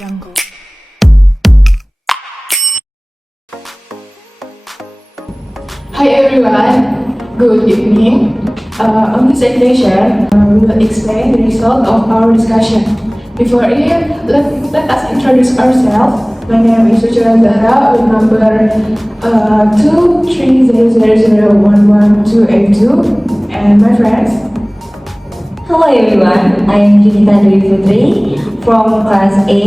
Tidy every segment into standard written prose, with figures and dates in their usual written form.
Jungle. Hi everyone, good evening. On this occasion, we will explain the result of our discussion. Before it, let us introduce ourselves. My name is Sucira Zahra with number 23000111282, and my friends. Hello everyone, I am Junita Dwi Putri from class A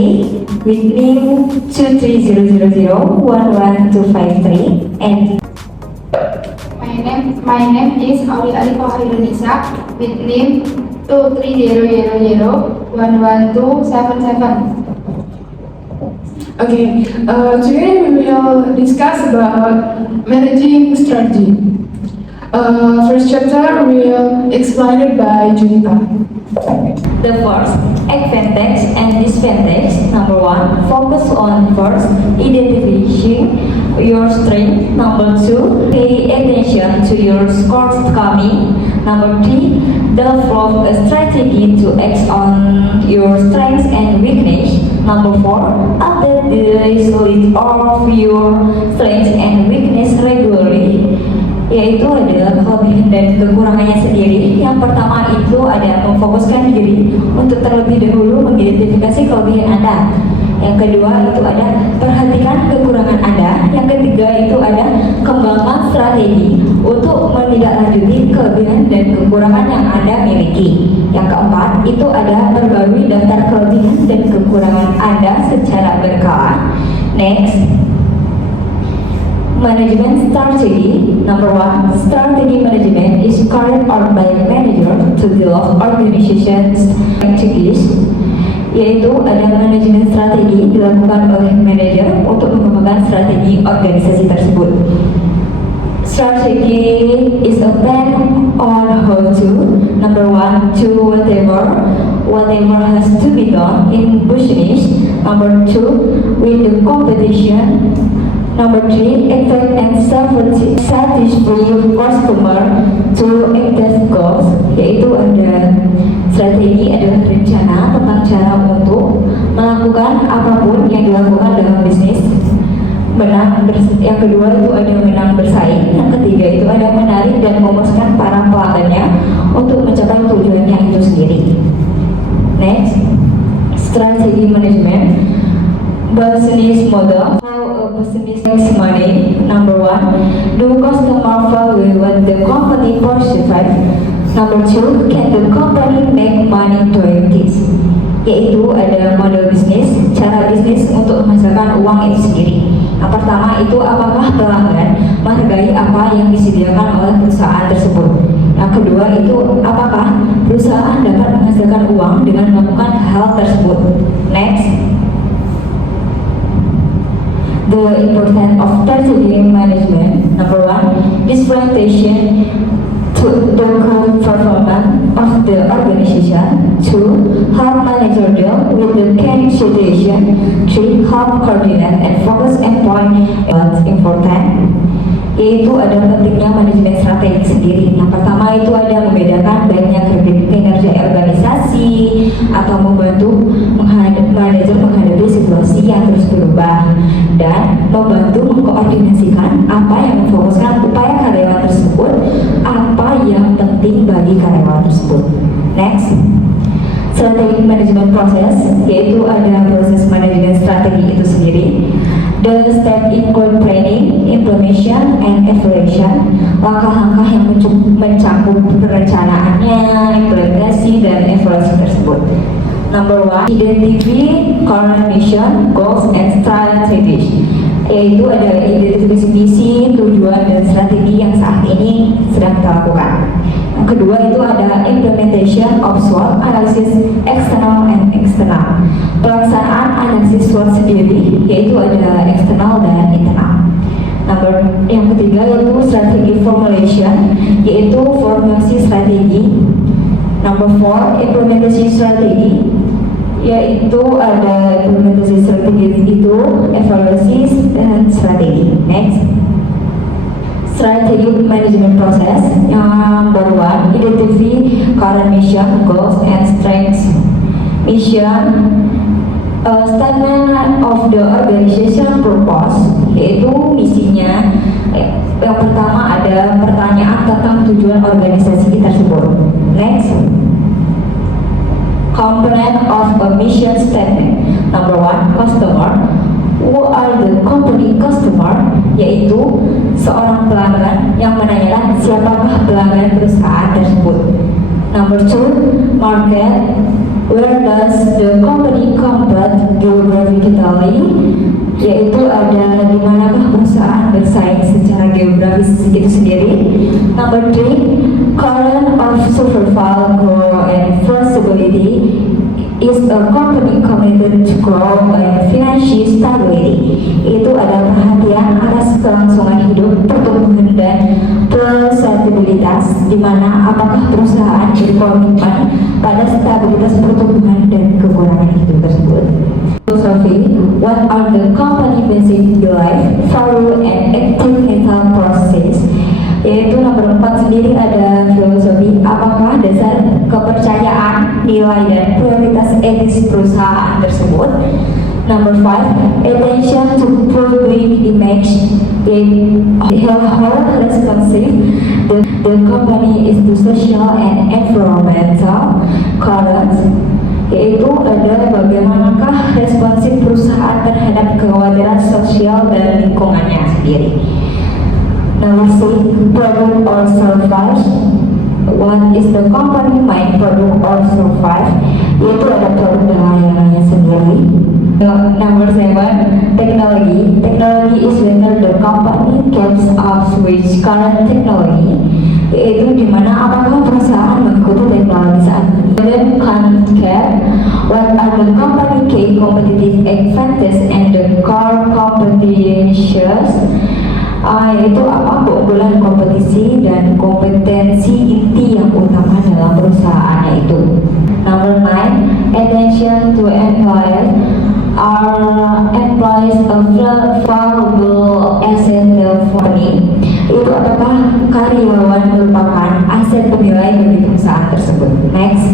with NIM 230001123 and My name is Aulia Alifa Hairunisa with NIM 230001127. Okay, today we will discuss about managing strategy. First chapter will explain it by Junita. the first advantage and disadvantage. Number one, focus on first identifying your strength. Number two, pay attention to your shortcomings. Number three, develop a strategy to act on your strengths and weakness. Number four, update the list of your strengths and weakness regularly, yaitu adalah kelebihan dan kekurangannya sendiri. Yang pertama itu ada memfokuskan diri untuk terlebih dahulu mengidentifikasi kelebihan Anda. Yang kedua itu ada perhatikan kekurangan Anda. Yang ketiga itu ada kembangkan strategi untuk menindaklanjuti kelebihan dan kekurangan yang Anda miliki. Yang keempat itu ada perbarui daftar kelebihan dan kekurangan Anda secara berkala. Next, management strategy. Number one, strategy management is carried out by a manager to develop organization strategies, yaitu ada manajemen strategi dilakukan oleh manajer untuk mengembangkan strategi organisasi tersebut. Strategy is a plan on how to, number one, to whatever has to be done in business. Number two, with the competition. Number three, attract and satisfy customer to achieve goals, yaitu ada strategi adalah rencana tentang cara untuk melakukan apapun yang dilakukan dalam bisnis. Yang kedua itu ada menang bersaing. Yang ketiga itu ada menarik dan memuaskan para pelanggannya untuk mencapai tujuannya itu sendiri. Next, strategy management. Business model. How a business makes money. Number one, do customer value what the company perceives. Number two, can the company make money doing this? Yaitu ada model bisnis, cara bisnis untuk menghasilkan uang itu sendiri. Yang pertama itu apakah pelanggan menghargai apa yang disediakan oleh perusahaan tersebut. Yang kedua itu apakah perusahaan dapat menghasilkan uang dengan melakukan hal tersebut. Next, the importance of strategy management. Number one, this presentation to the current performance of the organization. Two, help manager deal with the current situation. Three, help coordinate and focus and point what's important, yaitu ada pentingnya manajemen strategi sendiri. Yang pertama itu ada membedakan baiknya kinerja organisasi atau membantu manajer menghadapi situasi yang terus berubah dan membantu mengkoordinasikan apa yang memfokuskan upaya karyawan tersebut, apa yang penting bagi karyawan tersebut. Next, strategi manajemen proses, yaitu ada proses manajemen strategi itu sendiri. The step include planning, implementation, and evaluation. Langkah-langkah yang mencakup perencanaannya, implementasi, dan evaluasi tersebut. Number one, identify current mission, goals, and strategies. Yaitu ada identifikasi misi, tujuan, dan strategi yang saat ini sedang kita lakukan. Yang kedua itu ada implementation of SWOT analysis external and external. Pelaksanaan analisis SWOT sendiri, yaitu ada eksternal dan internal. Yang ketiga yaitu strategi formulation, yaitu formulasi strategi. Number four, implementation strategi, yaitu ada implementasi strategi itu evaluasi dan strategi. Next, strategic management process. Number one, identify current mission, goals, and strengths. Mission Statement of the organization purpose, yaitu misinya. Yang pertama ada pertanyaan tentang tujuan organisasi tersebut. Next, component of a mission statement. Number one, customer. Who are the company customer? Yaitu seorang pelanggan yang menanyakan siapakah pelanggan perusahaan tersebut. Number two, market. Where does the company compete geographically? Yaitu ada di manakah perusahaan bersaing secara geografis itu sendiri. Number three, current of survival, growth, and flexibility. Is a company committed to grow and financial stability? Itu ada perhatian atas kelangsungan hidup, pertumbuhan dan fleksibilitas, di mana apakah perusahaan berkomitmen pada stabilitas pertumbuhan dan kekurangan hidup tersebut. Philosophy, what are the company basic belief, value, and ethical process? Yaitu nomor 4 sendiri ada filosofi, apakah dasar kepercayaan, nilai, dan prioritas etis perusahaan tersebut. Number 5, attention to public image, how responsive the company is to social and environmental currents. Yaitu ada bagaimanakah responsif perusahaan terhadap kekhawatiran sosial dan lingkungannya sendiri. Number 6, product or service. What is the company main product or service? Yaitu ada produk dan layanannya sendiri. Number 7, technology. Technology is whether the company keeps up with current technology. Yaitu dimana apakah perusahaan mengikuti teknologi saat ini. Dan content, what are the company key competitive advantage and the core competitions? Yaitu apa keunggulan kompetisi dan kompetensi inti yang utama dalam perusahaan itu. Number 9, attention to employees. Are employees a valuable asset the company? Itu apakah karyawan merupakan aset bernilai bagi perusahaan tersebut. Next,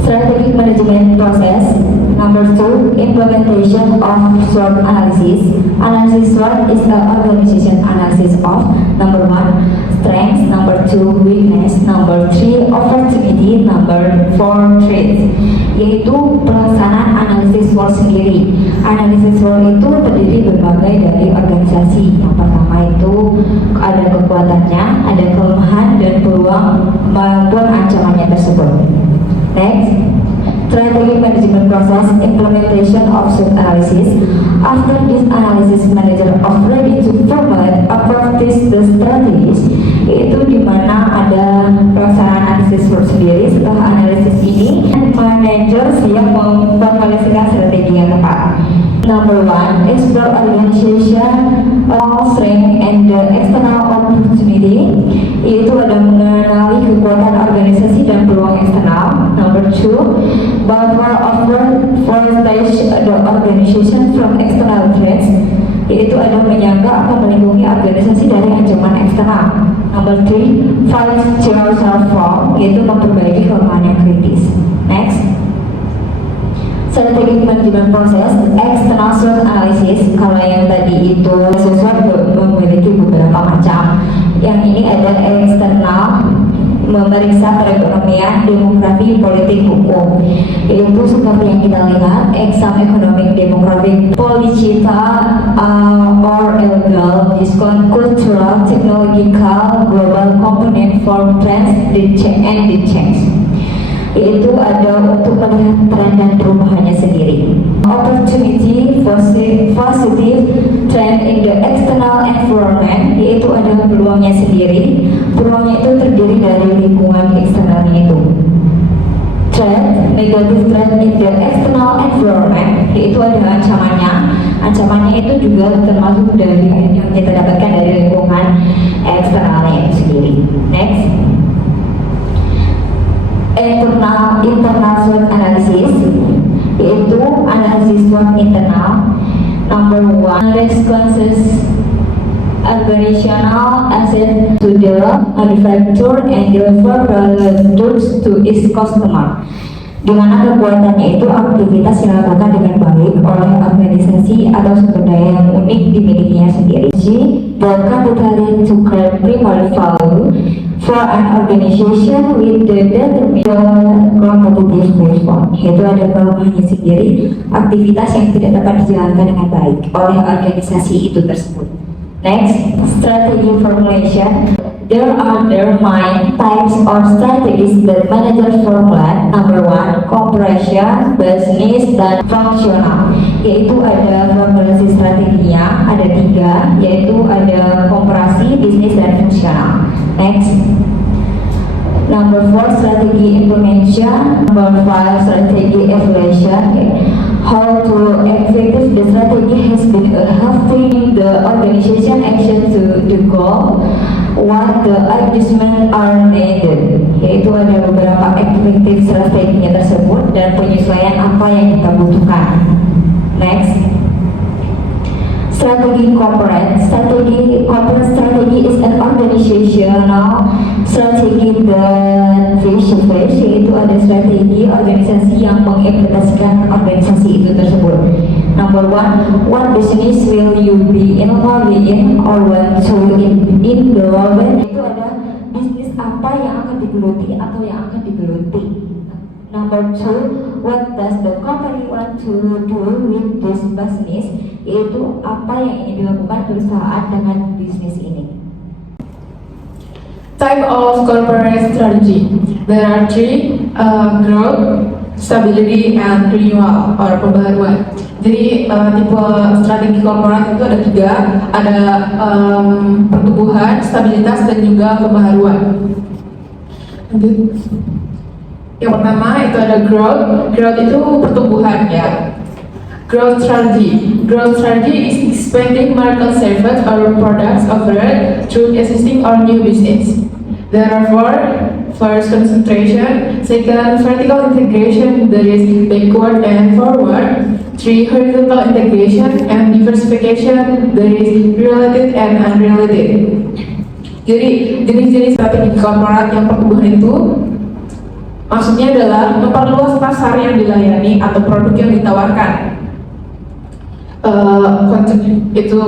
strategic management process. Number 2, implementation of SWOT analysis. Analysis SWOT is the organization analysis of number 1, strengths, number 2, weakness, number 3, opportunity, number 4, threats. Yaitu pelaksanaan analisis SWOT sendiri. Analisis SWOT itu terdiri berbagai dari organisasi. Yang pertama itu ada kekuatannya, ada kelemahan dan peluang maupun ancamannya tersebut. Next, strategic management process, implementation of SWOT analysis. After this analysis, manager is ready to formulate or practice the strategies. Yaitu dimana ada pelaksanaan analisis SWOT sendiri. Setelah analisis ini, manager yang memformulasikan strategi yang tepat. Number 1, explore organization strength and the external opportunity. Yaitu ada mengenali kekuatan organisasi dan peluang eksternal. Number 2, buffer forestage the organization from external threats. Yaitu ada menjaga atau melindungi organisasi dari ancaman eksternal. Number 3, fight yourself from, yaitu memperbaiki kelemahan yang kritis. Next, strategic management process, external SWOT analysis. Kalau yang tadi itu SWOT memiliki beberapa macam. Yang ini ada eksternal, memeriksa perekonomian, demografi, politik, hukum. Yaitu seperti yang kita lihat, exam economic, demographic, political, or legal, discount, cultural, technological, global component for trends and the change. Yaitu ada untuk melihat tren dan perubahannya sendiri. Opportunity, positive trend in the external environment, yaitu ada peluangnya sendiri. Peluangnya itu terdiri dari lingkungan eksternalnya itu. Trend, negative trend in the external environment, yaitu ada ancamannya. Ancamannya itu juga termasuk dari yang kita dapatkan dari lingkungan eksternalnya itu sendiri. Next, internal SWOT analysis, yaitu analisis SWOT internal. Number 1, responses organizational asset to the manufacture and deliver products to its customer. di mana kekuatannya itu aktivitas dilakukan dengan baik oleh organisasi atau sumber daya yang unik dimilikinya sendiri. The capability to create primary value for an organization with the determined competitive response, yaitu ada kelemahannya sendiri, aktivitas yang tidak dapat dijalankan dengan baik oleh organisasi itu tersebut. Next, strategy formulation. There are main types of strategies that manager formulate. Number one, compression, business, dan functional. Yaitu ada formulasi strateginya, ada 3, yaitu ada komparasi, bisnis, dan fungsional. Next. Number 4, strategy implementation. Number 5, strategy evaluation. How to effective the strategy has been helping the organization action to the goal. What the adjustment are needed, yaitu ada beberapa efektif strateginya tersebut dan penyesuaian apa yang kita butuhkan. Next, strategi corporate. Corporate strategy is an organizational strategy that face-to-face, yaitu ada strategi organisasi yang mengimplementasikan organisasi itu tersebut. Number 1, what business will you be involved in or want to involve in? Itu ada bisnis apa yang akan digeluti atau yang akan digeluti. Number 2, what does the company want to do with this business? Yaitu apa yang ingin dilakukan perusahaan dengan bisnis ini. Type of corporate strategy. There are 3: growth, stability, and renewal or pembaharuan. Jadi tipe strategi korporat itu ada 3, ada pertumbuhan, stabilitas, dan juga pembaharuan. Yang pertama itu ada growth. Growth itu pertumbuhan ya. Growth strategy. Growth strategy is expanding market service or products offered through existing or new business. There are 4. First, concentration. Second, vertical integration, that is backward and forward. 3, horizontal integration and diversification, that is related and unrelated. Jadi jenis-jenis strategi korporat yang pertumbuhan itu maksudnya adalah memperluas pasar yang dilayani atau produk yang ditawarkan.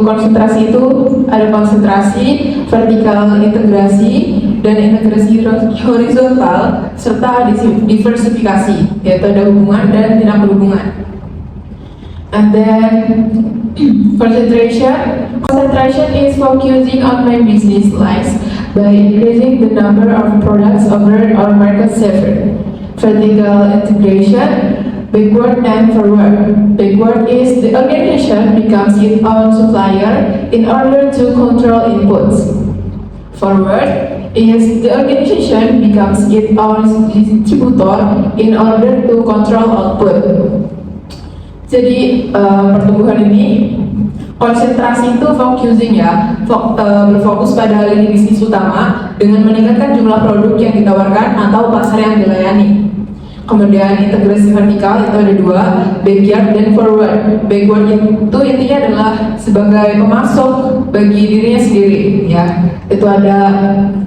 Konsentrasi itu ada konsentrasi, vertikal integrasi, dan integrasi horizontal, serta diversifikasi, yaitu ada hubungan dan tidak berhubungan. And then concentration is focusing on my business lines by increasing the number of products offered or market served. Vertical integration, backward and forward. Backward is the organization becomes its own supplier in order to control inputs. Forward is the organization becomes its own distributor in order to control output. Jadi pertumbuhan ini konsentrasi itu focusing ya, berfokus pada lini bisnis utama dengan meningkatkan jumlah produk yang ditawarkan atau pasar yang dilayani. Kemudian integrasi vertikal itu ada 2, backyard dan forward. Backward itu intinya adalah sebagai pemasok bagi dirinya sendiri ya. Itu ada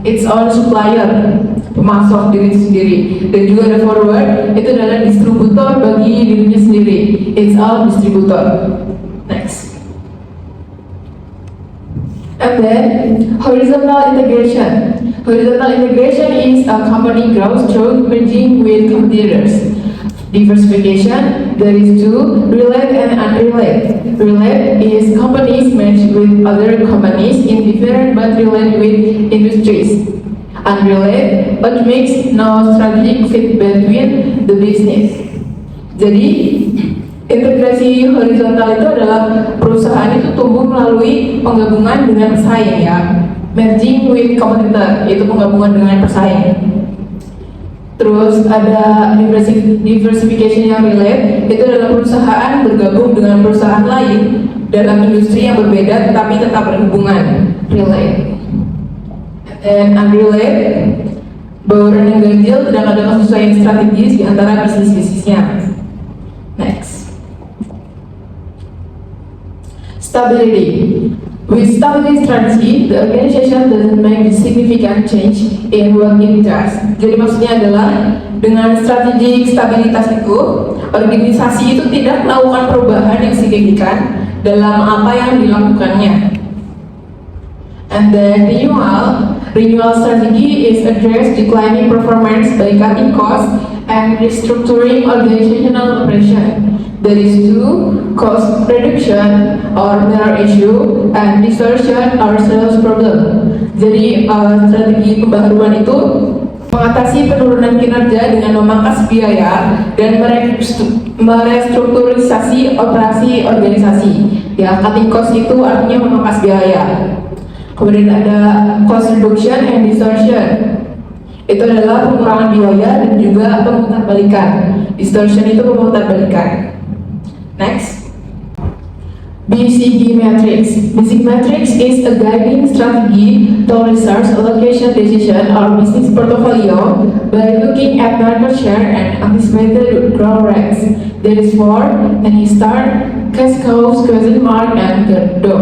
its own supplier, pemasok diri sendiri. Dan juga ada forward, itu adalah distributor bagi dirinya sendiri, its own distributor. Next. And then horizontal integration. Horizontal integration is a company growth through merging with competitors. Diversification, there is 2, relate and unrelate. Relate is companies merge with other companies in different but relate with industries. Unrelate, but makes no strategic fit between the business. Jadi integrasi horizontal itu adalah perusahaan itu tumbuh melalui penggabungan dengan pesaing ya. Merging with competitor, yaitu penggabungan dengan pesaing. Terus ada diversification yang relate, itu adalah perusahaan bergabung dengan perusahaan lain dalam industri yang berbeda tetapi tetap berhubungan, relate. Dan unrelate, bauran yang ganjil tidak ada kesesuaian strategis di antara bisnis-bisnisnya. Next. Stability. With stability strategy, the organization doesn't make significant change in what it does. Jadi maksudnya adalah Dengan strategi stabilitas itu, organisasi itu tidak melakukan perubahan yang signifikan dalam apa yang dilakukannya. And then renewal strategy is address declining performance by cutting costs and restructuring organizational operation. There is two, cost reduction or mirror issue and distortion or sales problem. Jadi strategi pembaharuan itu mengatasi penurunan kinerja dengan memangkas biaya dan merestrukturisasi operasi organisasi. Ya, cutting cost itu artinya memangkas biaya. Kemudian ada cost reduction and distortion. Itu adalah pengurangan biaya dan juga pemutarbalikan. Distortion itu pemutarbalikan. Next. BCG matrix. BCG matrix is a guiding strategy to resource allocation decision or business portfolio by looking at market share and anticipated growth rates. There is four, and you start, cash cows, question mark, and the.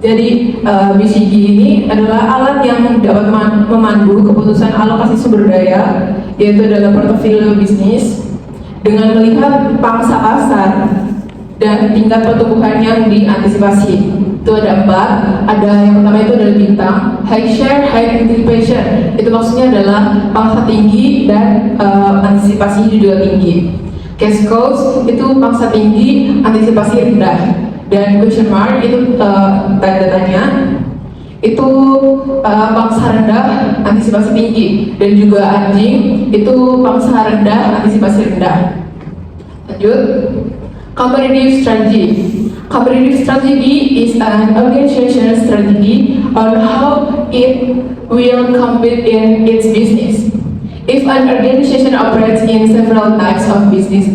Jadi BCG ini adalah alat yang dapat memandu keputusan alokasi sumber daya, yaitu dalam portofolio bisnis, dengan melihat pangsa pasar dan tingkat pertumbuhan yang diantisipasi. Itu ada 4, ada yang pertama itu adalah bintang, high share, high anticipation. Itu maksudnya adalah pangsa tinggi dan antisipasi juga tinggi. Cash cows itu pangsa tinggi, antisipasi rendah. Dan question mark itu tanda tanya, itu pangsa rendah, antisipasi tinggi. Dan juga anjing itu pangsa rendah, antisipasi rendah. Lanjut. Competitive strategy. Competitive strategy is an organization strategy on how it will compete in its business. If an organization operates in several types of business,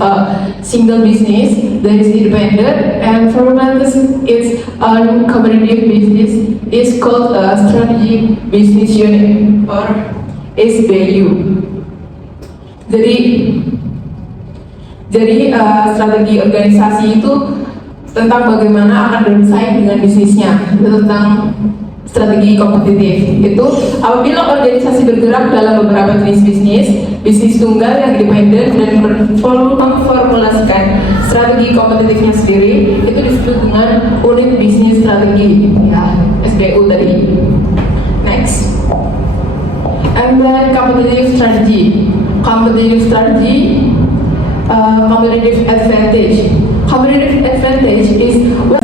single business that is independent and formalizes its own competitive business is called a strategic business unit or SBU. Jadi strategi organisasi itu tentang bagaimana akan bersaing dengan bisnisnya, itu tentang strategi kompetitif. Itu apabila organisasi bergerak dalam beberapa jenis bisnis tunggal yang independen dan memformulasikan strategi kompetitifnya sendiri, itu disebut dengan unit bisnis strategi, ya, SBU tadi. Next. And then competitive strategy. Competitive advantage. Competitive advantage is what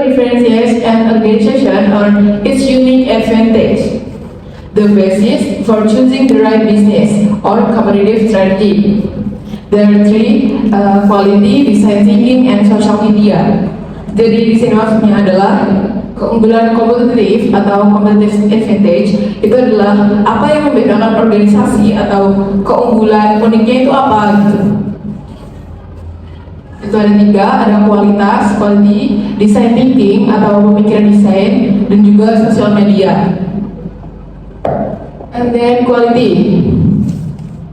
differentiates an organization on its unique advantage. The basis for choosing the right business or competitive strategy. There are 3, quality, design thinking, and social media. Jadi di sini maksudnya adalah keunggulan kompetitif atau competitive advantage itu adalah apa yang membedakan organisasi atau keunggulan uniknya itu apa gitu. Itu ada 3, ada kualitas, quality, design thinking atau pemikiran desain, dan juga sosial media. And then quality.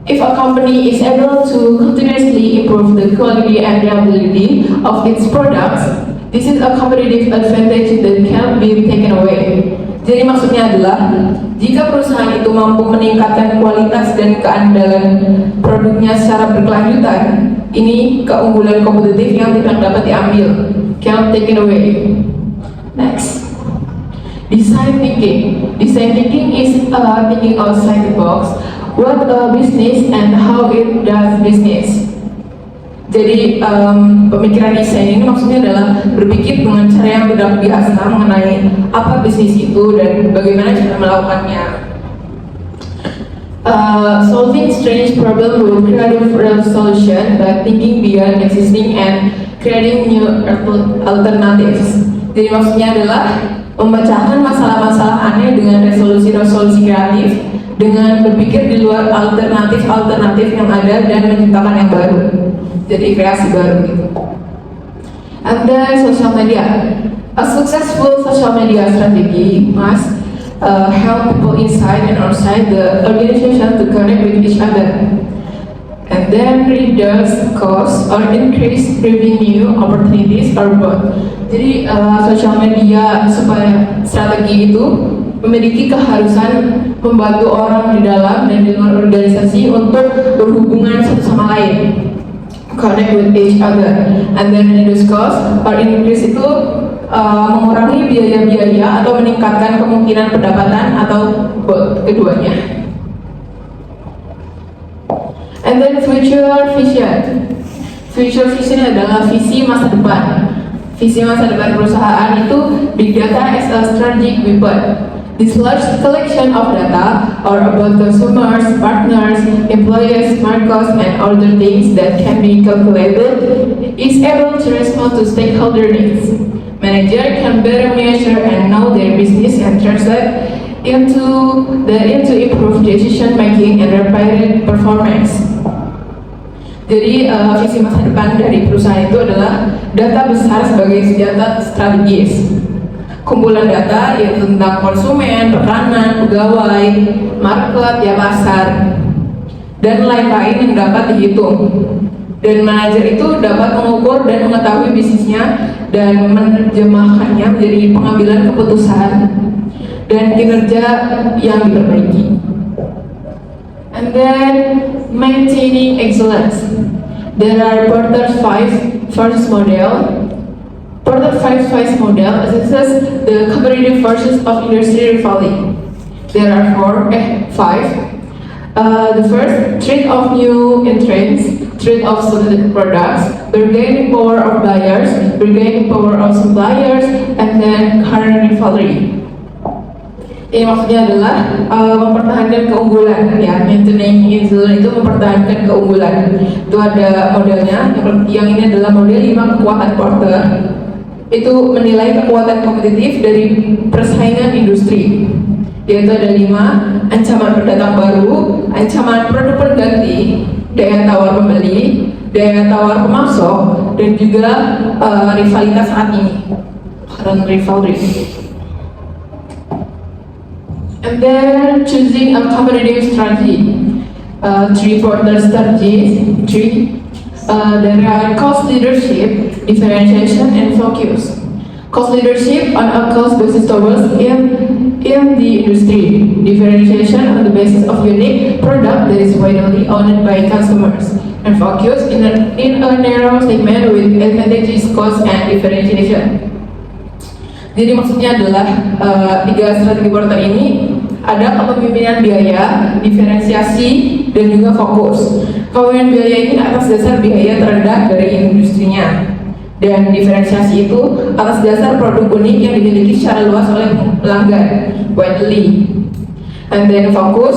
If a company is able to continuously improve the quality and reliability of its products, this is a competitive advantage that can't be taken away. Jadi maksudnya adalah jika perusahaan itu mampu meningkatkan kualitas dan keandalan produknya secara berkelanjutan, ini keunggulan kompetitif yang tidak dapat diambil, can't taken away. Next. Design thinking. Design thinking is thinking outside the box, what a business and how it does business. Jadi pemikiran desain ini maksudnya adalah berpikir dengan cara yang tidak biasa mengenai apa bisnis itu dan bagaimana cara melakukannya. Solving strange problem with creative solution by thinking beyond existing and creating new alternatives. Jadi maksudnya adalah memecahkan masalah-masalah aneh dengan resolusi-resolusi kreatif, dengan berpikir di luar alternatif yang ada dan menciptakan yang baru. Jadi kreasi baru gitu. And then social media. A successful social media strategy must help people inside and outside the organization to connect with each other. And then reduce cost or increase revenue opportunities or both. Jadi social media supaya strategi itu memiliki keharusan membantu orang di dalam dan di luar organisasi untuk berhubungan satu sama lain, connect with each other, and then reduce cost or increase itu mengurangi biaya-biaya atau meningkatkan kemungkinan pendapatan atau keduanya. And then future vision. Future vision adalah visi masa depan. Visi masa depan perusahaan itu big data as a strategic weapon. This large collection of data are about consumers, partners, employees, markets, and other things that can be calculated is able to respond to stakeholder needs. Manager can better measure and know their business and translate into improved decision making and rapid performance. Jadi visi masa depan dari perusahaan itu adalah data besar sebagai senjata strategis. Kumpulan data yaitu tentang konsumen, peranan, pegawai, market, ya pasar, dan lain-lain yang dapat dihitung. Dan manajer itu dapat mengukur dan mengetahui bisnisnya dan menerjemahkannya menjadi pengambilan keputusan dan kinerja yang diperbaiki. And then maintaining excellence. There are Porter's 5 Forces model. Porter 5 Forces model assesses the competitive forces of industry rivalry. There are 5. The first, threat of new entrants, threat of solid products, bargaining power of buyers, bargaining power of suppliers, and then current rivalry. Ini maksudnya adalah mempertahankan keunggulan, ya. Maintaining excellence itu mempertahankan keunggulan. Itu ada modelnya. Yang ini adalah model 5 kekuatan Porter. Itu menilai kekuatan kompetitif dari persaingan industri. Yaitu ada 5, ancaman pendatang baru, ancaman produk pengganti, daya tawar pembeli, daya tawar pemasok, dan juga rivalitas saat ini, current rivalry. And then choosing a competitive strategy. 3 Porter strategies. There are cost leadership, differentiation, and focus. Cost leadership on a cost basis towards in the industry. Differentiation on the basis of unique product that is widely owned by consumers. And focus in a narrow segment with advantageous cost and differentiation. Jadi maksudnya adalah 3 strategi Porter ini ada kepemimpinan biaya, diferensiasi, dan juga fokus. Kepemimpinan biaya ini atas dasar biaya terendah dari industrinya, dan diferensiasi itu atas dasar produk unik yang dimiliki secara luas oleh pelanggan, widely. And then focus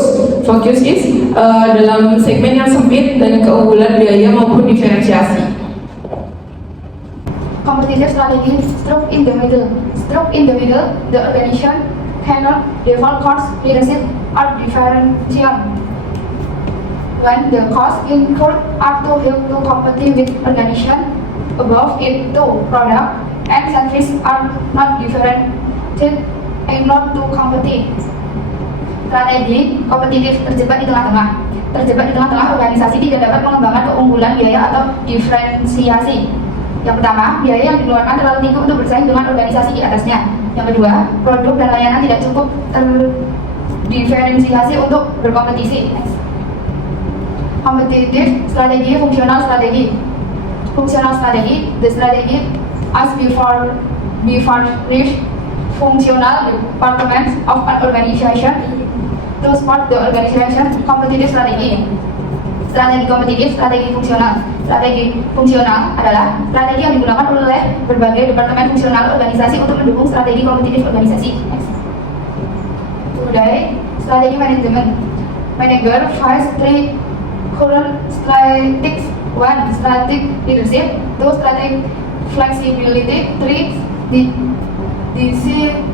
is dalam segmen yang sempit dan keunggulan biaya maupun diferensiasi. Competitive strategy struck in the middle. The organization cannot default cost leadership or differentiation. When the costs incurred are too high to compete with organization above it, to product and service are not differentiated and not to compete. Strategi kompetitif terjebak di tengah-tengah. Organisasi tidak dapat mengembangkan keunggulan biaya atau diferensiasi. Yang pertama, biaya yang dikeluarkan terlalu tinggi untuk bersaing dengan organisasi di atasnya. Yang kedua, produk dan layanan tidak cukup terdiferensiasi untuk berkompetisi. Competitive strategi, fungsional strategi. The strategy as before functional departments of an organization to support the organization. Competitive strategi. Strategi kompetitif, strategi fungsional. Strategi fungsional adalah strategi yang digunakan oleh berbagai departemen fungsional organisasi untuk mendukung strategi kompetitif organisasi. Today, strategi manajemen. Manager has 3 current strategies. 1. Strategic leadership. 2. Strategic flexibility. 3. The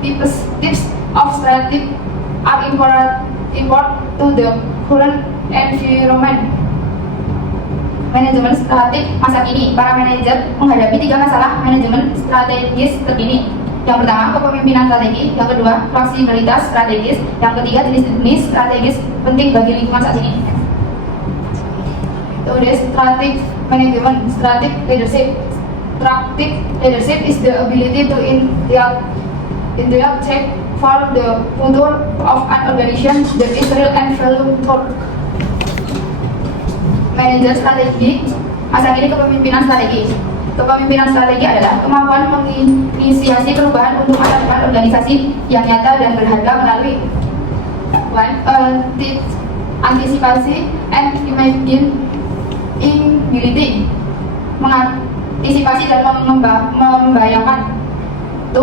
tips of strategy are important to the current environment. Manajemen strategis masa kini. Para manajer menghadapi 3 masalah manajemen strategis terkini. Yang pertama, kepemimpinan strategi. Yang kedua, fleksibilitas strategis. Yang ketiga, jenis-jenis strategis penting bagi lingkungan saat ini. Today, strategic management, strategic leadership. Strategic leadership is the ability to interact, take for the future of an organization that is real and valuable. Manager strategi, masa kini kepemimpinan strategi. Kepemimpinan strategi adalah kemampuan menginisiasi perubahan untuk masa depan organisasi yang nyata dan berharga melalui antisipasi and imaginability, mengantisipasi dan membayangkan. 2.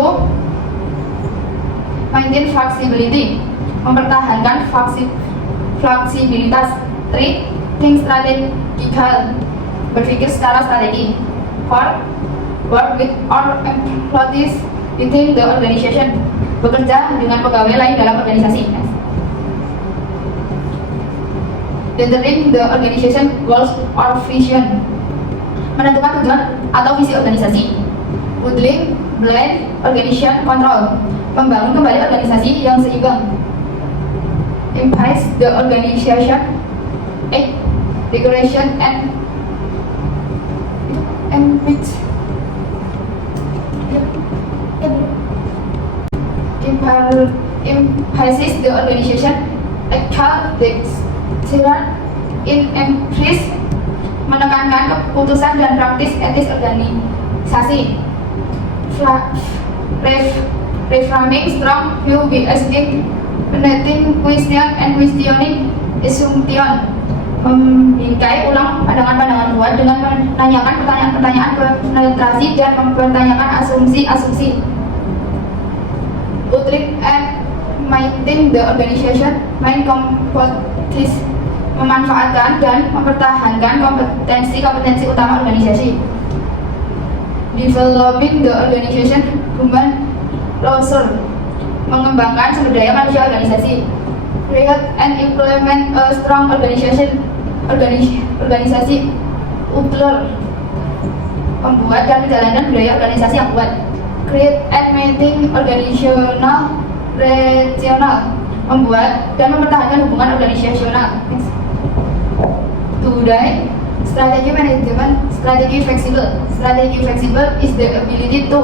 Maintain flexibility, mempertahankan fleksibilitas. 3. Think strategical, berpikir secara strategi. 4. Work with all employees within the organization, bekerja dengan pegawai lain dalam organisasi. Determine the organization goals or vision, menentukan tujuan atau visi organisasi. Modeling blend organization control, membangun kembali organisasi yang seimbang. Emphasize the organization decoration and which emphasize the organization in embrace, menekankan keputusan dan praktis etis organisasi. Reframing strong view by asking peneting question and questioning assumption, membingkai ulang pandangan-pandangan kuat dengan menanyakan pertanyaan-pertanyaan penetrasi dan mempertanyakan asumsi-asumsi. Utrik and maintain the organization main kompetensi, memanfaatkan dan mempertahankan kompetensi utama organisasi. Developing the organization human resource, mengembangkan sumber daya manusia organisasi. Create and implement a strong organisasi utuh, membuat dan menjalankan budaya organisasi yang kuat. Create and maintain organizational regional, membuat dan mempertahankan hubungan organisasional. Today, strategy management, strategy flexible. Strategy flexible is the ability to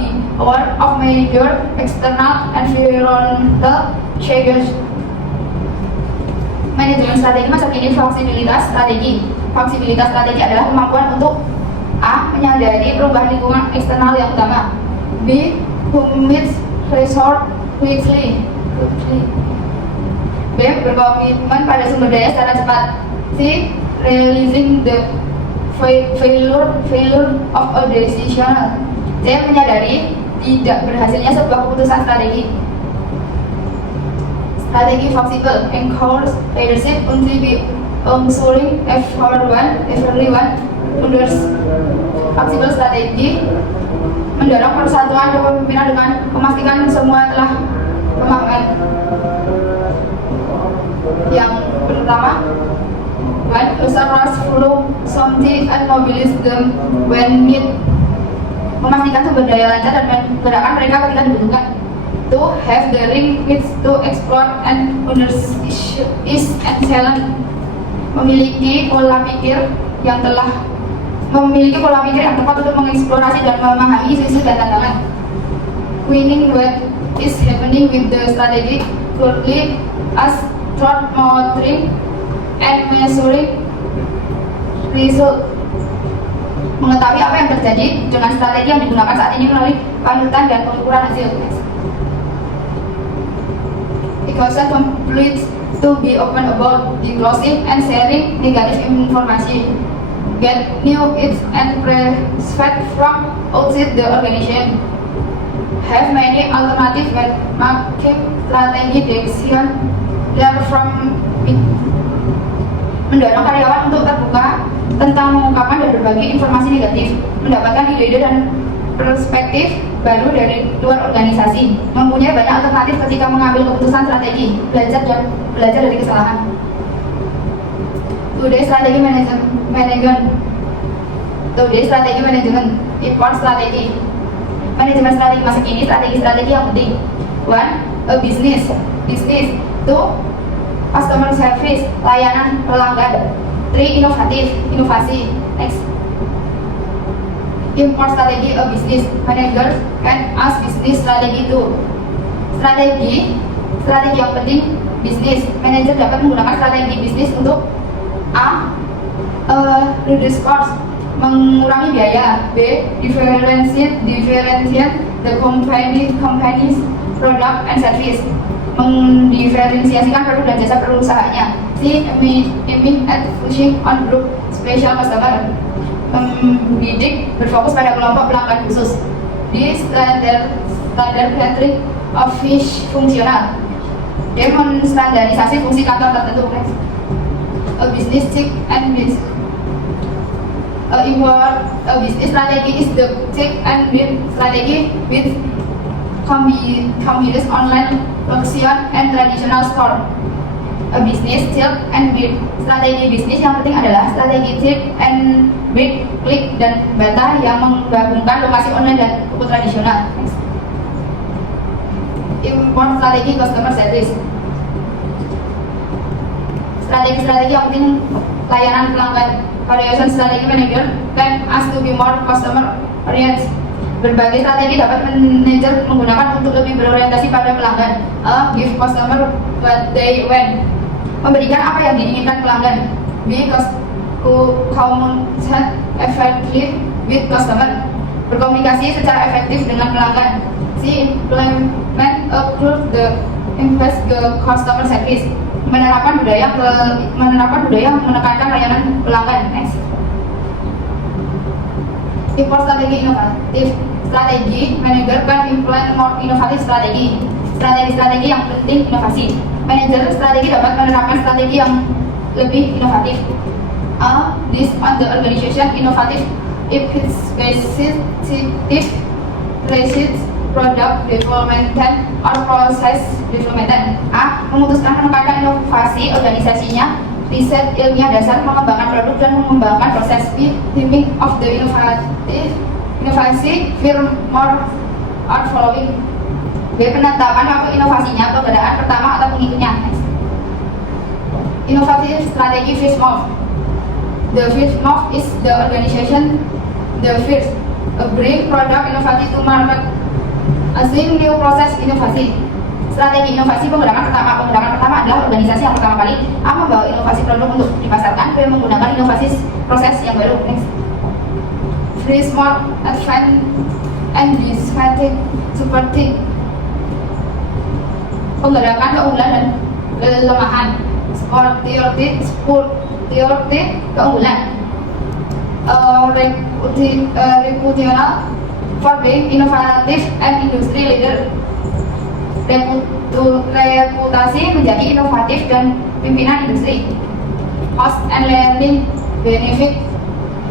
be aware of major external environmental changes. Manajemen strategi masa kini fleksibilitas strategi. Fleksibilitas strategi adalah kemampuan untuk A. Menyadari perubahan lingkungan eksternal yang utama. B. Commit resort quickly. B. Berkomitmen pada sumber daya secara cepat. C. Realizing the failure of a decision. C. Menyadari tidak berhasilnya sebuah keputusan strategi. Strategi fleksibel encourage leadership untuk ensuring everyone understands. Fleksibel strategi mendorong persatuan kepemimpinan dengan memastikan semua telah pemahaman. Yang pertama, when users follow something and mobilize them when need, memastikan sumber daya lancar dan menggerakkan mereka ketika dibutuhkan. To have the ring to explore and understand and challenge, memiliki pola pikir yang tepat untuk mengeksplorasi dan memahami isu-isu dan tantangan. Winning what is happening with the strategy clearly as thought monitoring and measuring result, mengetahui apa yang terjadi dengan strategi yang digunakan saat ini melalui panutan dan pengukuran hasil. Equation complete to be open about disclosing and sharing negative information. Get new tips and perspectives from outside the organization. Have many alternatives when making strategy decision. Learn from it. Mendorong karyawan untuk terbuka tentang mengungkapkan dan berbagi informasi negatif, mendapatkan ide-ide dan perspektif baru dari luar organisasi, mempunyai banyak alternatif ketika mengambil keputusan strategi, belajar dari kesalahan. Today strategi manajemen, import strategi. Manajemen strategi masa kini, strategi yang penting. 1. A business. 2. Customer service, layanan pelanggan. 3. Inovasi. Next. Import strategi a business manager can ask business strategi to. Strategi yang penting bisnis. Manajer dapat menggunakan strategi bisnis untuk A. Reduce cost, mengurangi biaya. B. Differentiate the company's product and service, mendiferensiasikan produk dan jasa perusahaannya. C. Aiming at pushing on group special customer, membidik berfokus pada kelompok pelanggan khusus. D. Standard catering office fungsional, demonstandardisasi fungsi kantor tertentu. A business check and business a business strategy is the check and build strategy with combines online auction and traditional store. A business check and build strategi bisnis yang penting adalah strategi check and build, klik dan bata yang menggabungkan lokasi online dan toko tradisional. Import strategi customer service, strategi yang penting layanan pelanggan. Variation strategi manager can ask to be more customer oriented. Berbagai strategi dapat manajer menggunakan untuk lebih berorientasi pada pelanggan. A. Give customer what they want, memberikan apa yang diinginkan pelanggan. B. Communicate effectively with customer, berkomunikasi secara efektif dengan pelanggan. C. Implement approve the invest the customer service, menerapkan budaya menekankan layanan pelanggan. Next. Import strategi inovatif. Strategi manager can implement more inovatif strategi yang penting inovasi. Manager strategi dapat menerapkan strategi yang lebih inovatif. A. This on the organization innovative if it's specific related product development or process development. A. Memutuskan menekankan inovasi organisasinya, riset ilmiah dasar, mengembangkan produk dan mengembangkan proses. B. Theming of the inovasi firm more are following. B. Penetapan waktu inovasinya, perbedaan pertama atau pengikutnya. Inovatif strategi first move. The first move is the organization the first bring product inovatif to market. Asing new proses inovasi. Strategi inovasi pengembangan pertama adalah organisasi yang pertama kali A. membawa inovasi produk untuk dipasarkan. B. menggunakan inovasi proses yang baru. Next. Free small advance and disadvantage seperti penggerakan keunggulan dan kelemahan. Superiority keunggulan. Reputational for being innovative and industry leader. Reputasi menjadi inovatif dan pimpinan industri. Cost and learning benefit,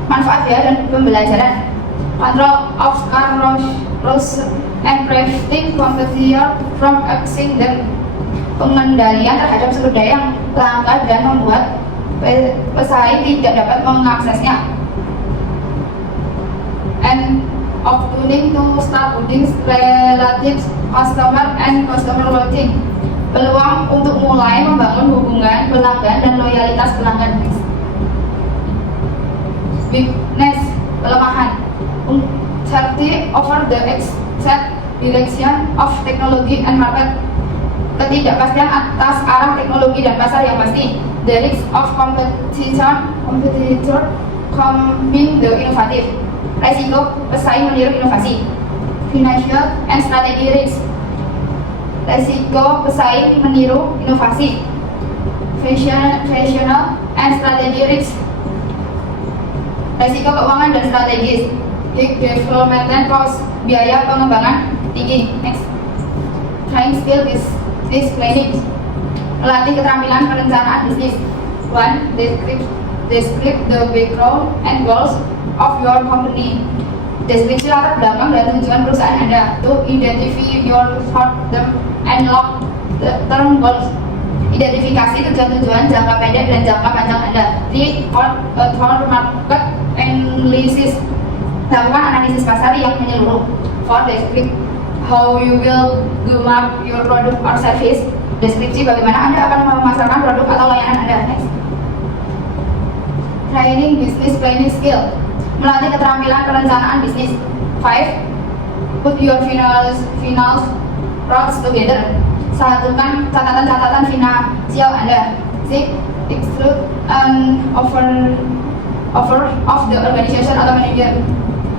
manfaat biaya dan pembelajaran. Control of rules and preventing competitor from accessing them, pengendalian terhadap sumber daya yang langka dan membuat pesaing tidak dapat mengaksesnya. And of tuning to start building relative customer and customer loyalty, peluang untuk mulai membangun hubungan pelanggan dan loyalitas pelanggan. Weakness, kelemahan. Uncertainty over the exact direction of technology and market, ketidakpastian atas arah teknologi dan pasar yang pasti. The risk of competitor coming the innovative, resiko pesaing meniru inovasi. Financial and strategy risk, resiko pesaing meniru inovasi. Fashional and strategy risk, resiko keuangan dan strategis. Big development cost, biaya pengembangan tinggi. Next. Trying skill business planning, melatih keterampilan perencanaan bisnis. 1. Describe the background and goals of your company, deskripsi latar belakang dan tujuan perusahaan Anda. 2. Identify your short-term and long-term goals, identifikasi tujuan-tujuan jangka pendek dan jangka panjang Anda. 3. Thorough market analysis, lakukan analisis pasar yang menyeluruh. 4. Describe how you will market your product or service, deskripsi bagaimana Anda akan memasarkan produk atau layanan Anda. Next. Training business planning skill, melatih keterampilan perencanaan bisnis. 5. Put your finals roles together. Satukan catatan-catatan finansial Anda. Six, exclude an offer of the organization atau manager.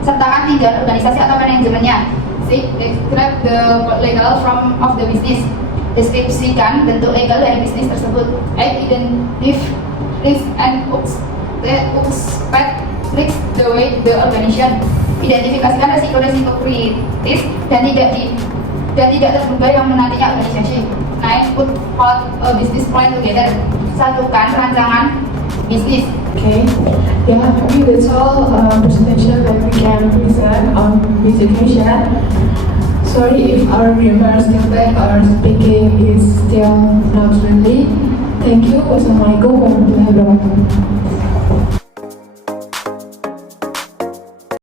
Sertakan tindakan organisasi atau manajemennya. Six, describe the legal form of the business. Deskripsikan bentuk legal dari bisnis tersebut. Eight, identify risk and expect risk the way the organization. Identifikasikan resiko-resiko kritis dan tidak terduga yang menantinya organisasi. Nine, put a business plan together. Satukan rancangan bisnis. Okay. Yeah, maybe that's all presentation that we can present on this education. Sorry if our grammar still bad or speaking is still not friendly. Thank you. Wassalamualaikum warahmatullahi wabarakatuh.